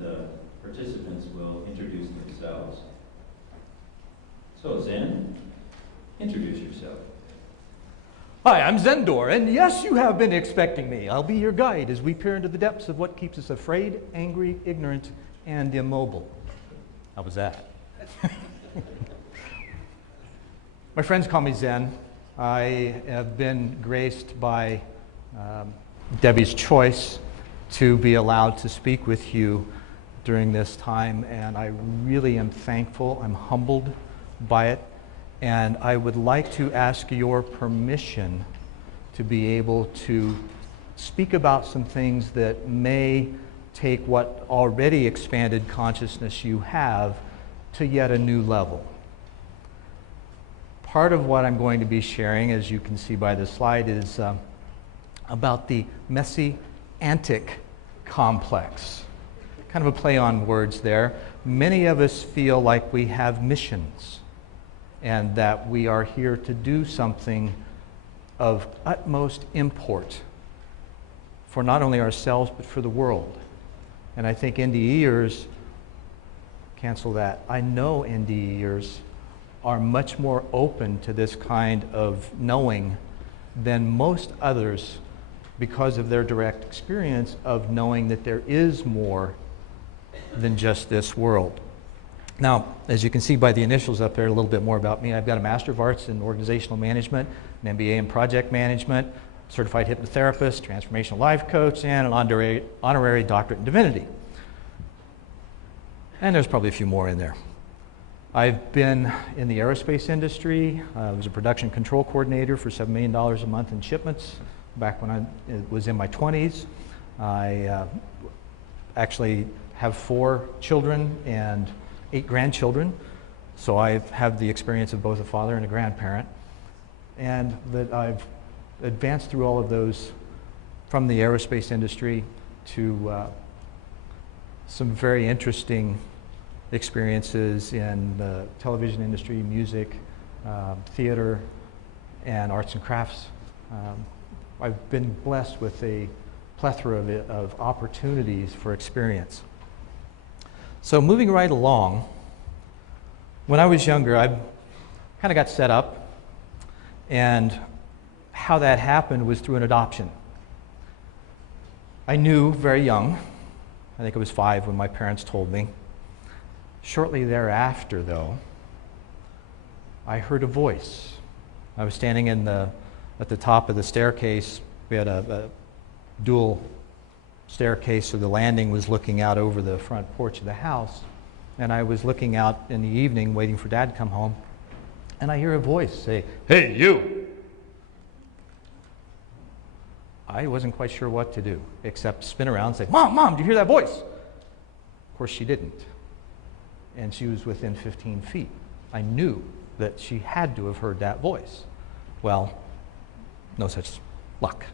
the participants will introduce themselves. So Zen, introduce yourself. Hi, I'm Zendor, and yes, you have been expecting me. I'll be your guide as we peer into the depths of what keeps us afraid, angry, ignorant, and immobile. How was that? My friends call me Zen. I have been graced by Debbie's choice to be allowed to speak with you during this time, and I really am thankful. I'm humbled by it, and I would like to ask your permission to be able to speak about some things that may take what already expanded consciousness you have to yet a new level. Part of what I'm going to be sharing, as you can see by the slide, is about the messy Antic complex. Kind of a play on words there. Many of us feel like we have missions and that we are here to do something of utmost import for not only ourselves but for the world. And I think NDEers, cancel that, I know NDEers are much more open to this kind of knowing than most others because of their direct experience of knowing that there is more than just this world. Now, as you can see by the initials up there, a little bit more about me. I've got a Master of Arts in Organizational Management, an MBA in Project Management, Certified Hypnotherapist, Transformational Life Coach, and an honorary doctorate in Divinity. And there's probably a few more in there. I've been in the aerospace industry. I was a production control coordinator for $7 million a month in shipments back when I was in my 20s. I actually have 4 children and 8 grandchildren, so I have the experience of both a father and a grandparent, and that I've advanced through all of those from the aerospace industry to some very interesting experiences in the television industry, music, theater, and arts and crafts. I've been blessed with a plethora of opportunities for experience. So moving right along, when I was younger, I kind of got set up, and how that happened was through an adoption. I knew very young, I think I was 5 when my parents told me. Shortly thereafter, though, I heard a voice. I was standing at the top of the staircase. We had a dual staircase, so the landing was looking out over the front porch of the house. And I was looking out in the evening, waiting for Dad to come home, and I hear a voice say, "Hey, you!" I wasn't quite sure what to do, except spin around and say, "Mom, Mom, do you hear that voice?" Of course, she didn't. And she was within 15 feet. I knew that she had to have heard that voice. Well, no such luck.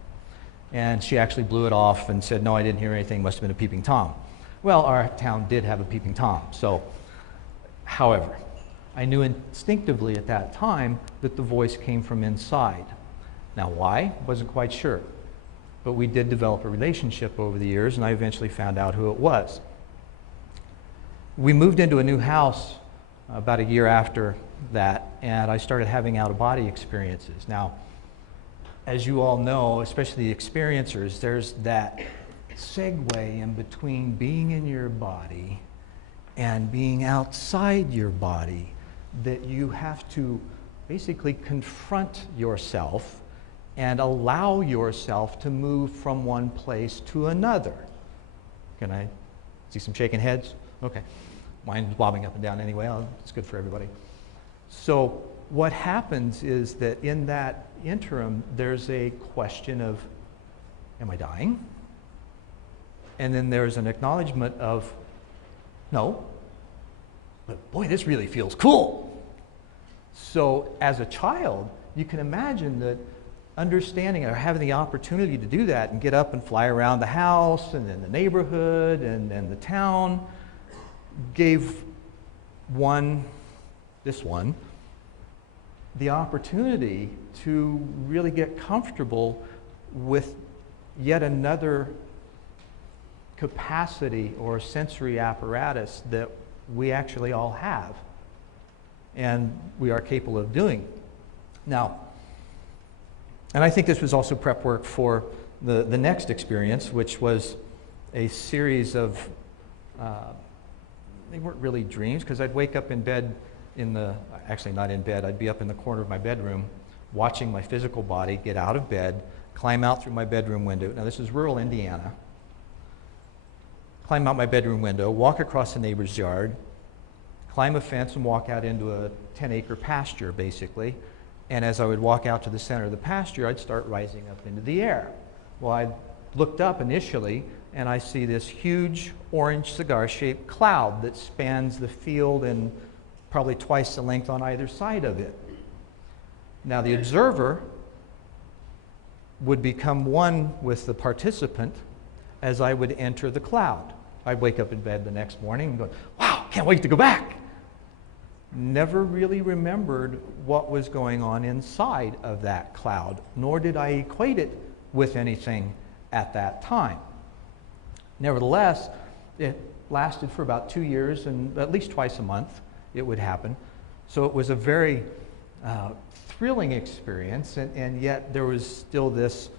And she actually blew it off and said, "No, I didn't hear anything, must have been a peeping Tom." Well, our town did have a peeping Tom. So, however, I knew instinctively at that time that the voice came from inside. Now why? Wasn't quite sure. But we did develop a relationship over the years, and I eventually found out who it was. We moved into a new house about a year after that, and I started having out-of-body experiences. Now, as you all know, especially the experiencers, there's that segue in between being in your body and being outside your body that you have to basically confront yourself and allow yourself to move from one place to another. Can I see some shaking heads? Okay. Mine's bobbing up and down anyway. It's good for everybody. So what happens is that in that interim, there's a question of, am I dying? And then there's an acknowledgement of, no, but boy, this really feels cool. So as a child, you can imagine that understanding or having the opportunity to do that and get up and fly around the house and then the neighborhood and the town gave this one, the opportunity to really get comfortable with yet another capacity or sensory apparatus that we actually all have and we are capable of doing. Now, and I think this was also prep work for the next experience, which was a series of, they weren't really dreams, because I'd wake up in bed actually not in bed, I'd be up in the corner of my bedroom watching my physical body get out of bed, climb out through my bedroom window. Now this is rural Indiana. Climb out my bedroom window, walk across the neighbor's yard, climb a fence and walk out into a 10-acre pasture, basically. And as I would walk out to the center of the pasture, I'd start rising up into the air. Well, I looked up initially, and I see this huge orange cigar-shaped cloud that spans the field and probably twice the length on either side of it. Now, the observer would become one with the participant as I would enter the cloud. I'd wake up in bed the next morning and go, wow, can't wait to go back. Never really remembered what was going on inside of that cloud, nor did I equate it with anything at that time. Nevertheless, it lasted for about 2 years, and at least twice a month it would happen. So it was a very thrilling experience, and yet there was still this,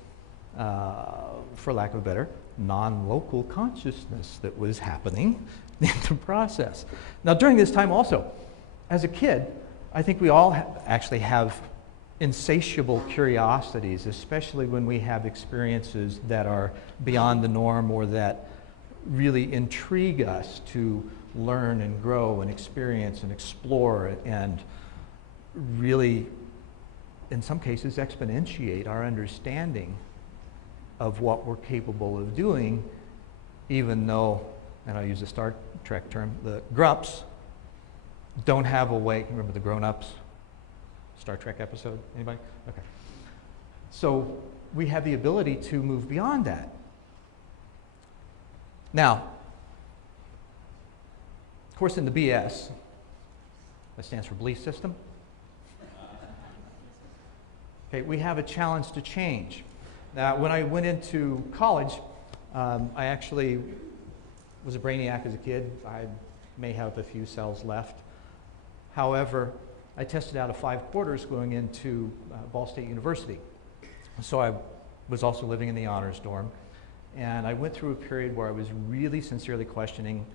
for lack of a better, non-local consciousness that was happening in the process. Now during this time also, as a kid, I think we all actually have insatiable curiosities, especially when we have experiences that are beyond the norm or that really intrigue us to learn and grow and experience and explore and really, in some cases, exponentiate our understanding of what we're capable of doing, even though, and I'll use a Star Trek term, the grups don't have a way. Remember the grown-ups Star Trek episode? Anybody? Okay. So we have the ability to move beyond that. Now, of course, in the BS, that stands for belief system. Okay, we have a challenge to change. Now, when I went into college, I actually was a brainiac as a kid. I may have a few cells left. However, I tested out of 5 quarters going into Ball State University. So I was also living in the honors dorm. And I went through a period where I was really sincerely questioning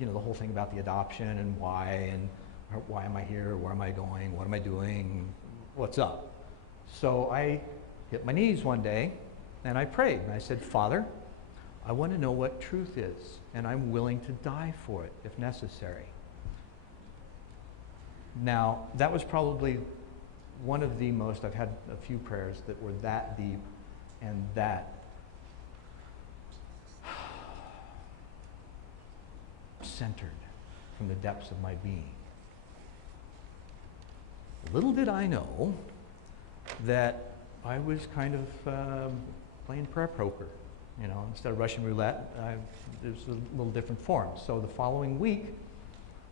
the whole thing about the adoption and why am I here, where am I going, what am I doing, what's up. So I hit my knees one day and I prayed and I said, Father, I want to know what truth is, and I'm willing to die for it if necessary. Now, that was probably one of the most, I've had a few prayers that were that deep and that centered from the depths of my being. Little did I know that I was kind of playing prayer poker. Instead of Russian roulette, it was a little different form. So the following week,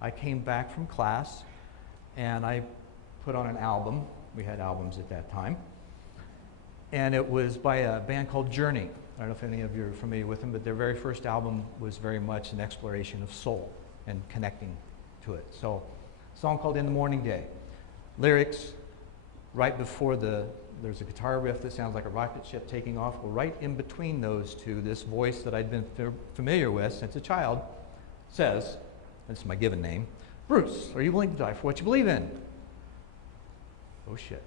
I came back from class and I put on an album. We had albums at that time. And it was by a band called Journey. I don't know if any of you are familiar with them, but their very first album was very much an exploration of soul and connecting to it. So, a song called In the Morning Day. Lyrics, right before there's a guitar riff that sounds like a rocket ship taking off. Well, right in between those two, this voice that I'd been familiar with since a child says, this is my given name, Bruce, are you willing to die for what you believe in? Oh shit.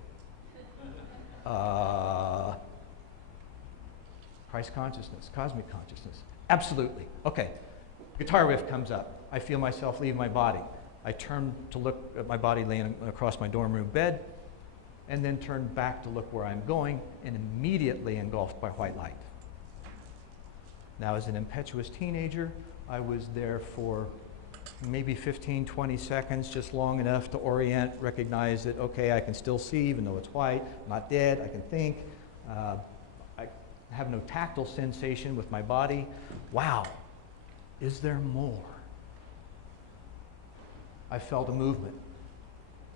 Christ consciousness, cosmic consciousness. Absolutely. Okay. Guitar riff comes up. I feel myself leave my body. I turn to look at my body laying across my dorm room bed, and then turn back to look where I'm going, and immediately engulfed by white light. Now, as an impetuous teenager, I was there for maybe 15, 20 seconds, just long enough to orient, recognize that, okay, I can still see, even though it's white, I'm not dead, I can think. I have no tactile sensation with my body. Wow, is there more? I felt a movement.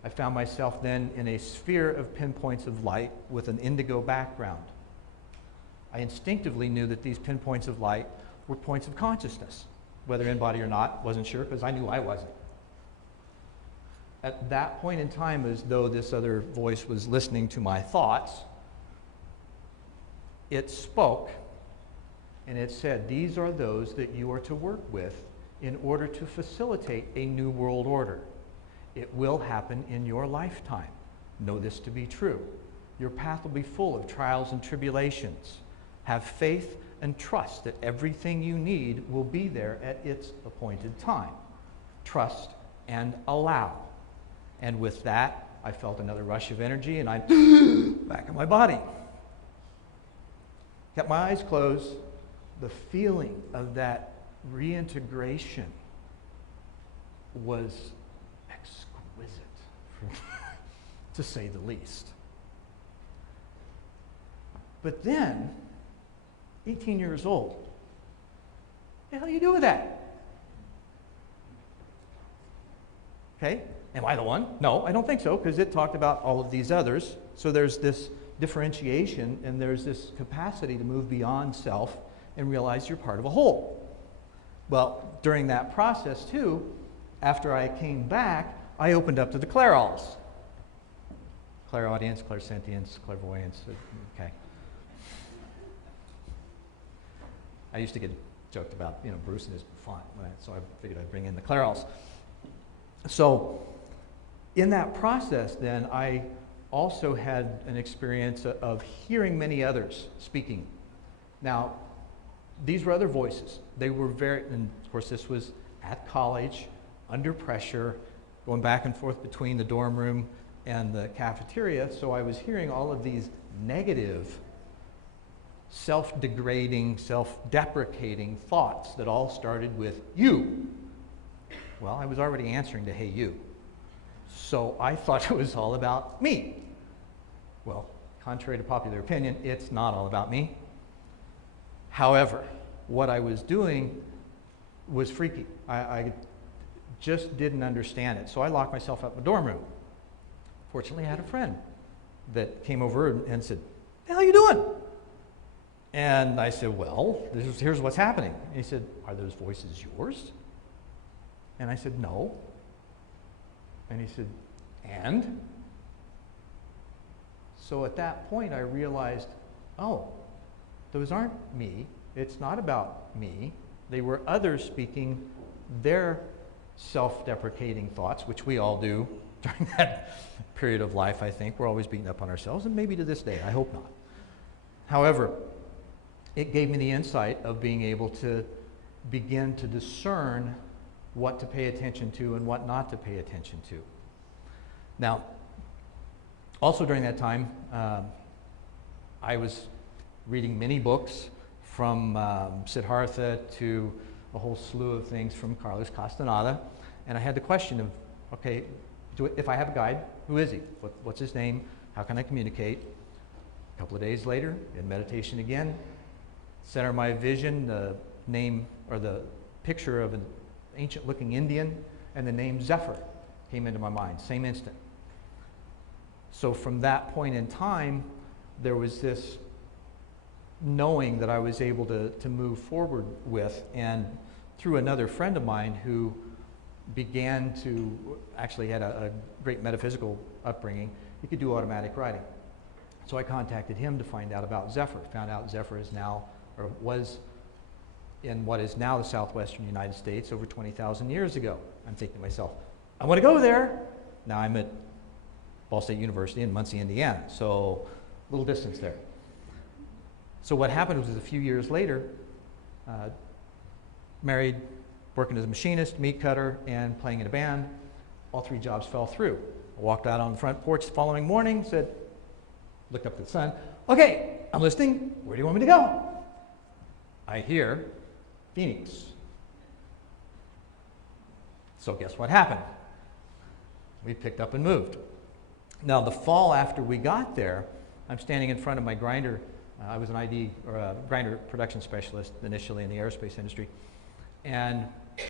I found myself then in a sphere of pinpoints of light with an indigo background. I instinctively knew that these pinpoints of light were points of consciousness. Whether in body or not, wasn't sure because I knew I wasn't. At that point in time, as though this other voice was listening to my thoughts, it spoke and it said, these are those that you are to work with in order to facilitate a new world order. It will happen in your lifetime. Know this to be true. Your path will be full of trials and tribulations. Have faith and trust that everything you need will be there at its appointed time. Trust and allow. And with that, I felt another rush of energy and I'm back in my body. Kept my eyes closed. The feeling of that reintegration was exquisite, to say the least. But then, 18 years old, what the hell do you do with that? Okay, am I the one? No, I don't think so, because it talked about all of these others. So there's this differentiation and there's this capacity to move beyond self and realize you're part of a whole. Well, during that process too, after I came back, I opened up to the clairals. Clairaudience, clairsentience, clairvoyance, okay. I used to get joked about, Bruce and his font, so I figured I'd bring in the clairals. So in that process then, I also had an experience of hearing many others speaking. Now, these were other voices. They were and of course this was at college, under pressure, going back and forth between the dorm room and the cafeteria, so I was hearing all of these negative, self-degrading, self-deprecating thoughts that all started with you. Well, I was already answering to hey you. So I thought it was all about me. Well, contrary to popular opinion, it's not all about me. However, what I was doing was freaky. I just didn't understand it. So I locked myself up in the dorm room. Fortunately, I had a friend that came over and said, "What the hell are you doing?" And I said, "Well, here's what's happening." And he said, "Are those voices yours?" And I said, "No." And he said, "And?" So at that point, I realized, oh, those aren't me. It's not about me. They were others speaking their self-deprecating thoughts, which we all do during that period of life, I think. We're always beating up on ourselves, and maybe to this day, I hope not. However, it gave me the insight of being able to begin to discern what to pay attention to and what not to pay attention to. Now, also during that time, I was reading many books from Siddhartha to a whole slew of things from Carlos Castaneda, and I had the question of, okay, if I have a guide, who is he? What's his name? How can I communicate? A couple of days later, in meditation again, center of my vision, the name or the picture of an ancient-looking Indian, and the name Zephyr came into my mind, same instant. So from that point in time, there was this knowing that I was able to move forward with, and through another friend of mine who began to, actually had a great metaphysical upbringing, he could do automatic writing. So I contacted him to find out about Zephyr. Found out Zephyr is now, or was in what is now the southwestern United States over 20,000 years ago. I'm thinking to myself, I want to go there. Now I'm at Ball State University in Muncie, Indiana, so a little distance there. So what happened was a few years later, married, working as a machinist, meat cutter, and playing in a band. All three jobs fell through. I walked out on the front porch the following morning, looked up at the sun, okay, I'm listening, where do you want me to go? I hear Phoenix. So guess what happened? We picked up and moved. Now the fall after we got there, I'm standing in front of my grinder. I was an ID or a grinder production specialist initially in the aerospace industry. And